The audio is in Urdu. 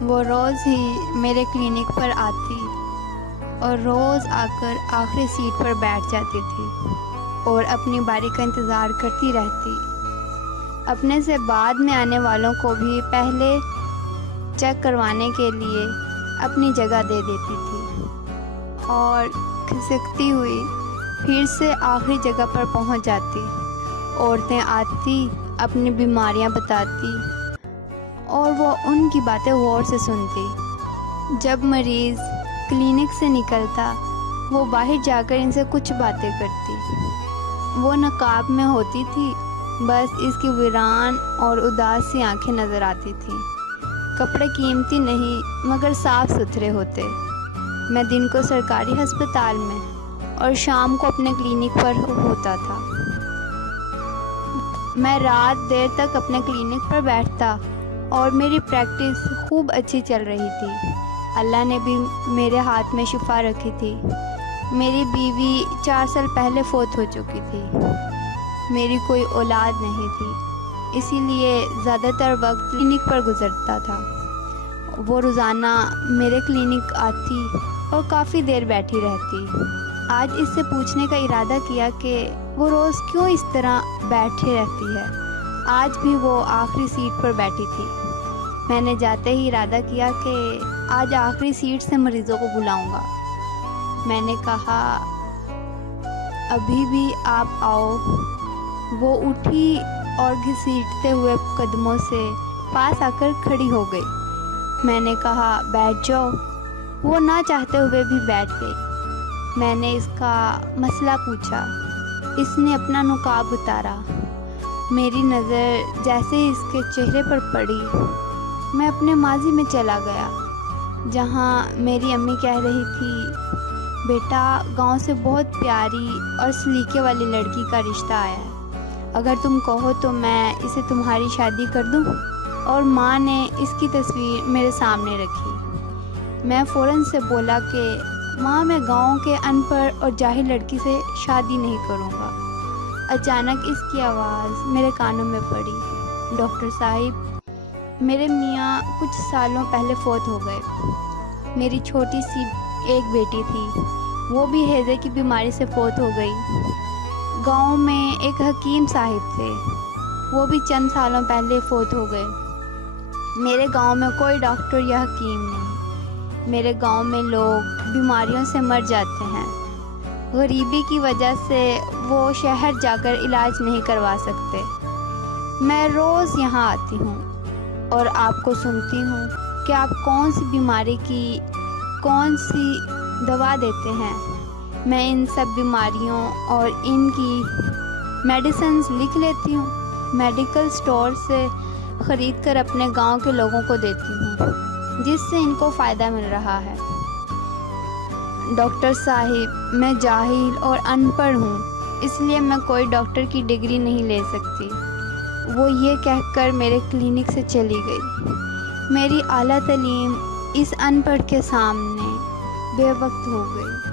وہ روز ہی میرے کلینک پر آتی اور روز آ کر آخری سیٹ پر بیٹھ جاتی تھی اور اپنی باری کا انتظار کرتی رہتی۔ اپنے سے بعد میں آنے والوں کو بھی پہلے چیک کروانے کے لیے اپنی جگہ دے دیتی تھی اور کھسکتی ہوئی پھر سے آخری جگہ پر پہنچ جاتی۔ عورتیں آتی، اپنی بیماریاں بتاتی اور وہ ان کی باتیں غور سے سنتی۔ جب مریض کلینک سے نکلتا، وہ باہر جا کر ان سے کچھ باتیں کرتی۔ وہ نقاب میں ہوتی تھی، بس اس کی ویران اور اداس سی آنکھیں نظر آتی تھیں۔ کپڑے قیمتی نہیں مگر صاف ستھرے ہوتے۔ میں دن کو سرکاری ہسپتال میں اور شام کو اپنے کلینک پر ہوتا تھا۔ میں رات دیر تک اپنے کلینک پر بیٹھتا اور میری پریکٹس خوب اچھی چل رہی تھی۔ اللہ نے بھی میرے ہاتھ میں شفا رکھی تھی۔ میری بیوی 4 سال پہلے فوت ہو چکی تھی۔ میری کوئی اولاد نہیں تھی، اسی لیے زیادہ تر وقت کلینک پر گزرتا تھا۔ وہ روزانہ میرے کلینک آتی اور کافی دیر بیٹھی رہتی۔ آج اس سے پوچھنے کا ارادہ کیا کہ وہ روز کیوں اس طرح بیٹھی رہتی ہے۔ آج بھی وہ آخری سیٹ پر بیٹھی تھی۔ میں نے جاتے ہی ارادہ کیا کہ آج آخری سیٹ سے مریضوں کو بلاؤں گا۔ میں نے کہا ابھی بھی آپ آؤ۔ وہ اٹھی اور گھسیٹتے ہوئے قدموں سے پاس آ کر کھڑی ہو گئی۔ میں نے کہا بیٹھ جاؤ۔ وہ نہ چاہتے ہوئے بھی بیٹھ گئی۔ میں نے اس کا مسئلہ پوچھا۔ اس نے اپنا نقاب اتارا۔ میری نظر جیسے ہی اس کے چہرے پر پڑی، میں اپنے ماضی میں چلا گیا، جہاں میری امی کہہ رہی تھی بیٹا گاؤں سے بہت پیاری اور سلیقے والی لڑکی کا رشتہ آیا ہے، اگر تم کہو تو میں اسے تمہاری شادی کر دوں۔ اور ماں نے اس کی تصویر میرے سامنے رکھی۔ میں فوراً سے بولا کہ ماں میں گاؤں کے ان پڑھ اور جاہل لڑکی سے شادی نہیں کروں گا۔ اچانک اس کی آواز میرے کانوں میں پڑی، ڈاکٹر صاحب میرے میاں کچھ سالوں پہلے فوت ہو گئے۔ میری چھوٹی سی ایک بیٹی تھی، وہ بھی ہیضے کی بیماری سے فوت ہو گئی۔ گاؤں میں ایک حکیم صاحب تھے، وہ بھی چند سالوں پہلے فوت ہو گئے۔ میرے گاؤں میں کوئی ڈاکٹر یا حکیم نہیں۔ میرے گاؤں میں لوگ بیماریوں سے مر جاتے ہیں۔ غریبی کی وجہ سے وہ شہر جا کر علاج نہیں کروا سکتے۔ میں روز یہاں آتی ہوں اور آپ کو سنتی ہوں کہ آپ کون سی بیماری کی کون سی دوا دیتے ہیں۔ میں ان سب بیماریوں اور ان کی میڈیسنز لکھ لیتی ہوں، میڈیکل سٹور سے خرید کر اپنے گاؤں کے لوگوں کو دیتی ہوں، جس سے ان کو فائدہ مل رہا ہے۔ ڈاکٹر صاحب میں جاہل اور ان پڑھ ہوں، اس لیے میں کوئی ڈاکٹر کی ڈگری نہیں لے سکتی۔ وہ یہ کہہ کر میرے کلینک سے چلی گئی۔ میری اعلیٰ تعلیم اس ان پڑھ کے سامنے بے وقت ہو گئی۔